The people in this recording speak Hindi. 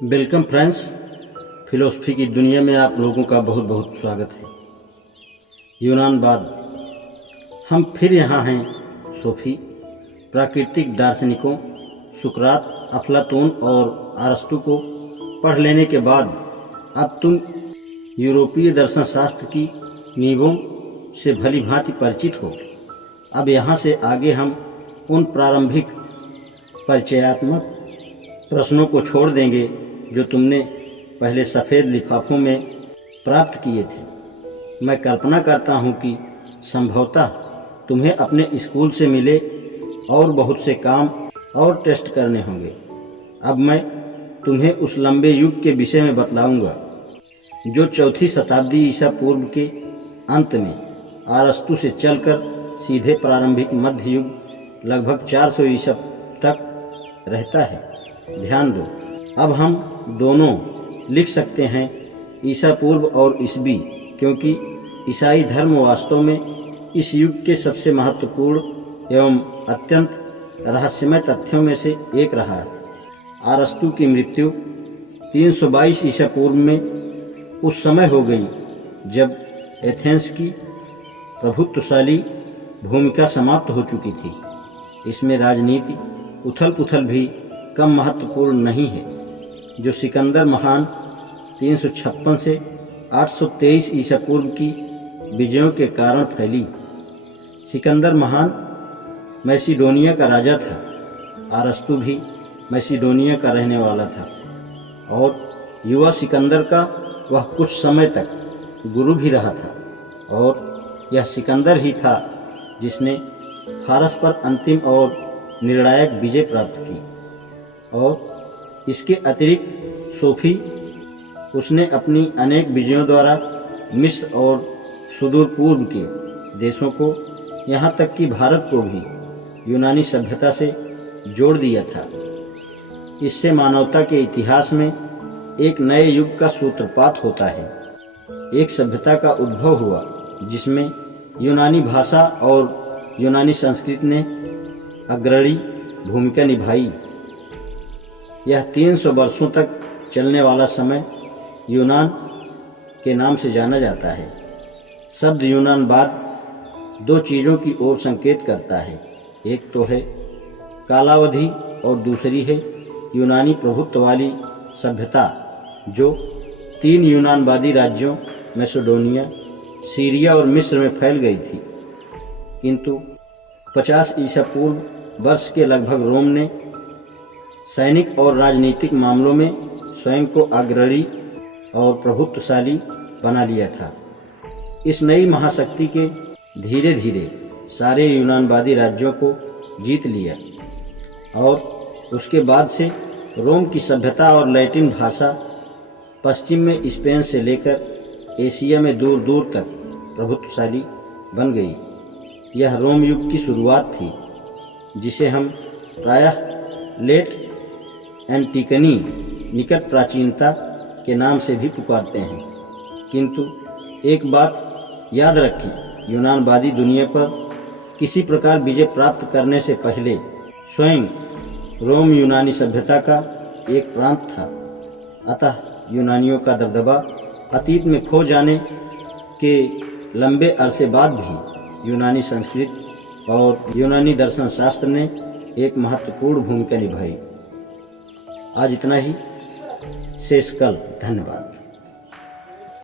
वेलकम फ्रेंड्स, फिलोसफी की दुनिया में आप लोगों का बहुत बहुत स्वागत है। यूनानवाद, हम फिर यहाँ हैं। सोफी, प्राकृतिक दार्शनिकों सुकरात, अफलातून और अरस्तु को पढ़ लेने के बाद अब तुम यूरोपीय दर्शन शास्त्र की नींवों से भली भांति परिचित हो। अब यहाँ से आगे हम उन प्रारंभिक परिचयात्मक प्रश्नों को छोड़ देंगे जो तुमने पहले सफ़ेद लिफाफों में प्राप्त किए थे। मैं कल्पना करता हूँ कि संभवतः तुम्हें अपने स्कूल से मिले और बहुत से काम और टेस्ट करने होंगे। अब मैं तुम्हें उस लंबे युग के विषय में बतलाऊंगा जो चौथी शताब्दी ईसा पूर्व के अंत में अरस्तु से चलकर सीधे प्रारंभिक मध्य युग लगभग 400 ईसा तक रहता है। ध्यान दो, अब हम दोनों लिख सकते हैं ईसा पूर्व और ईसवी, क्योंकि ईसाई धर्म वास्तव में इस युग के सबसे महत्वपूर्ण एवं अत्यंत रहस्यमय तथ्यों में से एक रहा है। अरस्तु की मृत्यु 322 ईसा पूर्व में उस समय हो गई जब एथेंस की प्रभुत्वशाली भूमिका समाप्त हो चुकी थी। इसमें राजनीति उथल पुथल भी कम महत्वपूर्ण नहीं है, जो सिकंदर महान 356 से 823 ईसा पूर्व की विजयों के कारण फैली। सिकंदर महान मैसिडोनिया का राजा था। अरस्तु भी मैसिडोनिया का रहने वाला था और युवा सिकंदर का वह कुछ समय तक गुरु भी रहा था। और यह सिकंदर ही था जिसने फारस पर अंतिम और निर्णायक विजय प्राप्त की। और इसके अतिरिक्त सोफी, उसने अपनी अनेक विजयों द्वारा मिस्र और सुदूर पूर्व के देशों को, यहाँ तक कि भारत को भी यूनानी सभ्यता से जोड़ दिया था। इससे मानवता के इतिहास में एक नए युग का सूत्रपात होता है। एक सभ्यता का उद्भव हुआ जिसमें यूनानी भाषा और यूनानी संस्कृति ने अग्रणी भूमिका निभाई। यह 300 वर्षों तक चलने वाला समय यूनान के नाम से जाना जाता है। शब्द यूनानवाद दो चीज़ों की ओर संकेत करता है। एक तो है कालावधि और दूसरी है यूनानी प्रभुत्व वाली सभ्यता, जो 3 यूनानवादी राज्यों मैसिडोनिया, सीरिया और मिस्र में फैल गई थी। किंतु 50 ईसा पूर्व वर्ष के लगभग रोम ने सैनिक और राजनीतिक मामलों में स्वयं को अग्रणी और प्रभुत्वशाली बना लिया था। इस नई महाशक्ति के धीरे धीरे सारे यूनानवादी राज्यों को जीत लिया और उसके बाद से रोम की सभ्यता और लैटिन भाषा पश्चिम में स्पेन से लेकर एशिया में दूर दूर तक प्रभुत्वशाली बन गई। यह रोम युग की शुरुआत थी, जिसे हम प्रायः लेट एंटीकनी, निकट प्राचीनता के नाम से भी पुकारते हैं। किंतु एक बात याद रखें, यूनानवादी दुनिया पर किसी प्रकार विजय प्राप्त करने से पहले स्वयं रोम यूनानी सभ्यता का एक प्रांत था। अतः यूनानियों का दबदबा अतीत में खो जाने के लंबे अरसे बाद भी यूनानी संस्कृति और यूनानी दर्शन शास्त्र ने एक महत्वपूर्ण भूमिका निभाई। आज इतना ही, शेष कल। धन्यवाद।